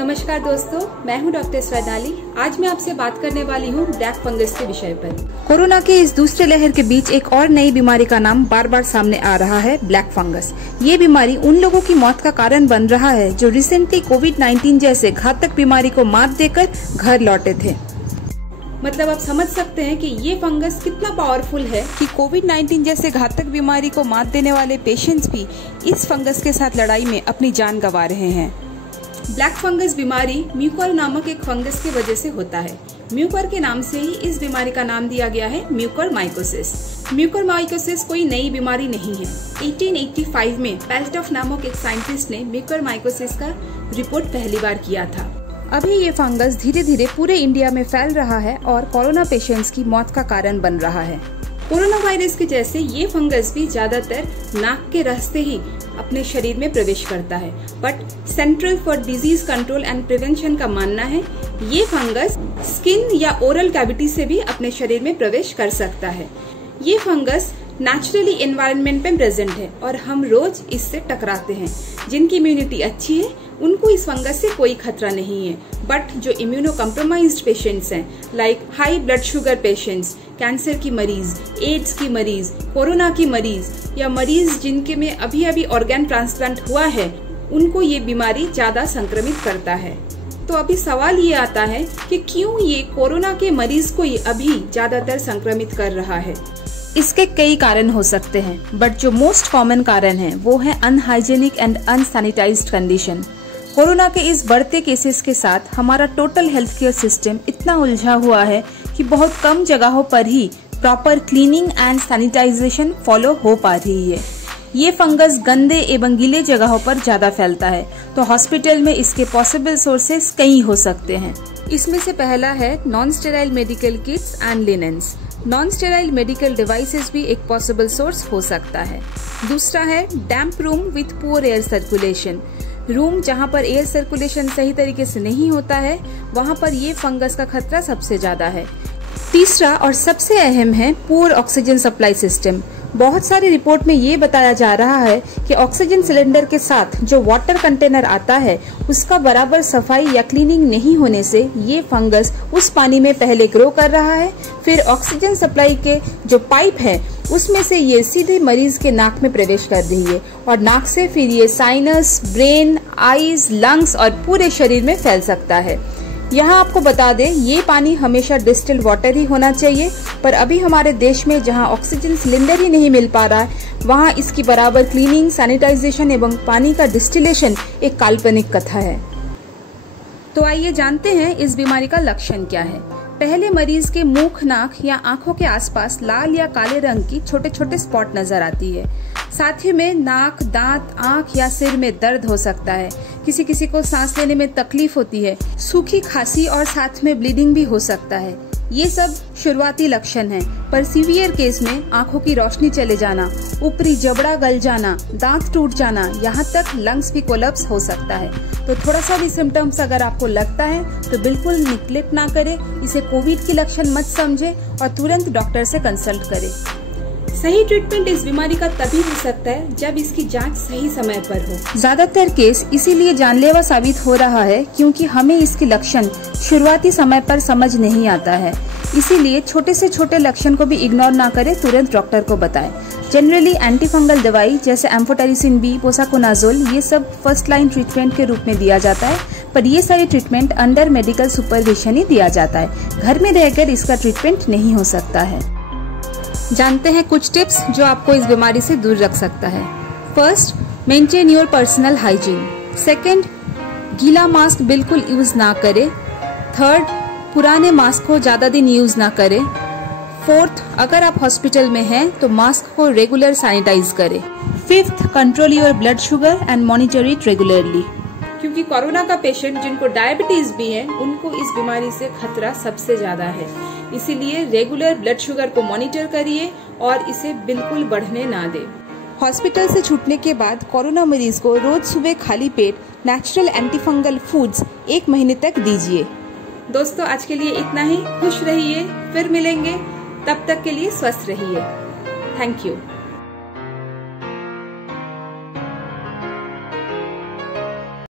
नमस्कार दोस्तों, मैं हूं डॉक्टर स्वर्णाली। आज मैं आपसे बात करने वाली हूं ब्लैक फंगस के विषय पर। कोरोना के इस दूसरे लहर के बीच एक और नई बीमारी का नाम बार बार सामने आ रहा है, ब्लैक फंगस। ये बीमारी उन लोगों की मौत का कारण बन रहा है जो रिसेंटली कोविड-19 जैसे घातक बीमारी को मात देकर घर लौटे थे। मतलब आप समझ सकते हैं कि ये फंगस कितना पावरफुल है कि कोविड-19 जैसे घातक बीमारी को मात देने वाले पेशेंट्स भी इस फंगस के साथ लड़ाई में अपनी जान गंवा रहे हैं। ब्लैक फंगस बीमारी म्यूकर नामक एक फंगस की वजह से होता है। म्यूकर के नाम से ही इस बीमारी का नाम दिया गया है, म्यूकरमाइकोसिस। म्यूकरमाइकोसिस कोई नई बीमारी नहीं है। 1885 में पेल्टॉफ नामक एक साइंटिस्ट ने म्यूकरमाइकोसिस का रिपोर्ट पहली बार किया था। अभी ये फंगस धीरे धीरे पूरे इंडिया में फैल रहा है और कोरोना पेशेंट्स की मौत का कारण बन रहा है। कोरोना वायरस के जैसे ये फंगस भी ज्यादातर नाक के रास्ते ही अपने शरीर में प्रवेश करता है, but central for disease control and prevention का मानना है ये फंगस स्किन या ओरल कैविटी से भी अपने शरीर में प्रवेश कर सकता है। ये फंगस नेचुरली एनवायरनमेंट में प्रेजेंट है और हम रोज इससे टकराते हैं। जिनकी इम्यूनिटी अच्छी है उनको इस फंगस से कोई खतरा नहीं है, बट जो इम्यूनो कॉम्प्रोमाइज्ड पेशेंट्स हैं, like high blood sugar patients, cancer की मरीज, एड्स की मरीज, कोरोना की मरीज या मरीज जिनके में अभी अभी ऑर्गन ट्रांसप्लांट हुआ है, उनको ये बीमारी ज्यादा संक्रमित करता है। तो अभी सवाल ये आता है कि क्यों ये कोरोना के मरीज को अभी ज्यादातर संक्रमित कर रहा है। इसके कई कारण हो सकते हैं, बट जो मोस्ट कॉमन कारण है वो है अनहाइजेनिक एंड अनसैनिटाइज्ड कंडीशन। कोरोना के इस बढ़ते केसेस के साथ हमारा टोटल हेल्थ केयर सिस्टम इतना उलझा हुआ है कि बहुत कम जगहों पर ही proper cleaning and sanitization follow हो पा रही है। ये फंगस गंदे एवं गीले जगहों पर ज्यादा फैलता है, तो हॉस्पिटल में इसके पॉसिबल सोर्सेस कई हो सकते हैं। इसमें से पहला है non sterile medical kits and linens. Non sterile medical devices भी एक पॉसिबल सोर्स हो सकता है। दूसरा है damp room with poor air circulation. Room जहाँ पर एयर सर्कुलेशन सही तरीके से नहीं होता है, वहाँ पर ये फंगस का खतरा सबसे ज्यादा है। तीसरा और सबसे अहम है पुअर ऑक्सीजन सप्लाई सिस्टम। बहुत सारी रिपोर्ट में ये बताया जा रहा है कि ऑक्सीजन सिलेंडर के साथ जो वाटर कंटेनर आता है उसका बराबर सफाई या क्लीनिंग नहीं होने से ये फंगस उस पानी में पहले ग्रो कर रहा है, फिर ऑक्सीजन सप्लाई के जो पाइप है उसमें से ये सीधे मरीज के नाक में प्रवेश कर रही है और नाक से फिर ये साइनस, ब्रेन, आईज, लंग्स और पूरे शरीर में फैल सकता है। यहाँ आपको बता दें ये पानी हमेशा डिस्टिल्ड वाटर ही होना चाहिए, पर अभी हमारे देश में जहाँ ऑक्सीजन सिलेंडर ही नहीं मिल पा रहा है वहाँ इसकी बराबर क्लीनिंग, सैनिटाइजेशन एवं पानी का डिस्टिलेशन एक काल्पनिक कथा है। तो आइए जानते हैं इस बीमारी का लक्षण क्या है। पहले मरीज के मुख, नाक या आंखों के आसपास लाल या काले रंग की छोटे छोटे स्पॉट नजर आती है। साथ ही में नाक, दांत, आंख या सिर में दर्द हो सकता है। किसी किसी को सांस लेने में तकलीफ होती है। सूखी खांसी और साथ में ब्लीडिंग भी हो सकता है। ये सब शुरुआती लक्षण हैं, पर सीवियर केस में आंखों की रोशनी चले जाना, ऊपरी जबड़ा गल जाना, दांत टूट जाना, यहाँ तक लंग्स भी कोलैप्स हो सकता है। तो थोड़ा सा भी सिम्टम्स अगर आपको लगता है तो बिल्कुल निग्लेक्ट ना करें, इसे कोविड की लक्षण मत समझे और तुरंत डॉक्टर से कंसल्ट करें। सही ट्रीटमेंट इस बीमारी का तभी हो सकता है जब इसकी जांच सही समय पर हो। ज्यादातर केस इसीलिए जानलेवा साबित हो रहा है क्योंकि हमें इसके लक्षण शुरुआती समय पर समझ नहीं आता है। इसीलिए छोटे से छोटे लक्षण को भी इग्नोर ना करें, तुरंत डॉक्टर को बताएं। जनरली एंटी फंगल दवाई जैसे एम्फोटेरिसिन बी, पोसाकोनाजोल ये सब फर्स्ट लाइन ट्रीटमेंट के रूप में दिया जाता है, पर ये सारी ट्रीटमेंट अंडर मेडिकल सुपरविजन ही दिया जाता है। घर में रहकर इसका ट्रीटमेंट नहीं हो सकता है। जानते हैं कुछ टिप्स जो आपको इस बीमारी से दूर रख सकता है। First, maintain your personal hygiene. Second, गीला मास्क बिल्कुल यूज ना करें। थर्ड, पुराने मास्क को ज्यादा दिन यूज ना करें। फोर्थ, अगर आप हॉस्पिटल में हैं तो मास्क को रेगुलर सैनिटाइज करें। Fifth, control your blood sugar and monitor it regularly. क्योंकि कोरोना का पेशेंट जिनको डायबिटीज भी है उनको इस बीमारी से खतरा सबसे ज्यादा है, इसीलिए रेगुलर ब्लड शुगर को मॉनिटर करिए और इसे बिल्कुल बढ़ने ना दें। हॉस्पिटल से छूटने के बाद कोरोना मरीज को रोज सुबह खाली पेट नेचुरल एंटीफंगल फूड्स 1 महीने तक दीजिए। दोस्तों आज के लिए इतना ही। खुश रहिए, फिर मिलेंगे, तब तक के लिए स्वस्थ रहिए। Thank you.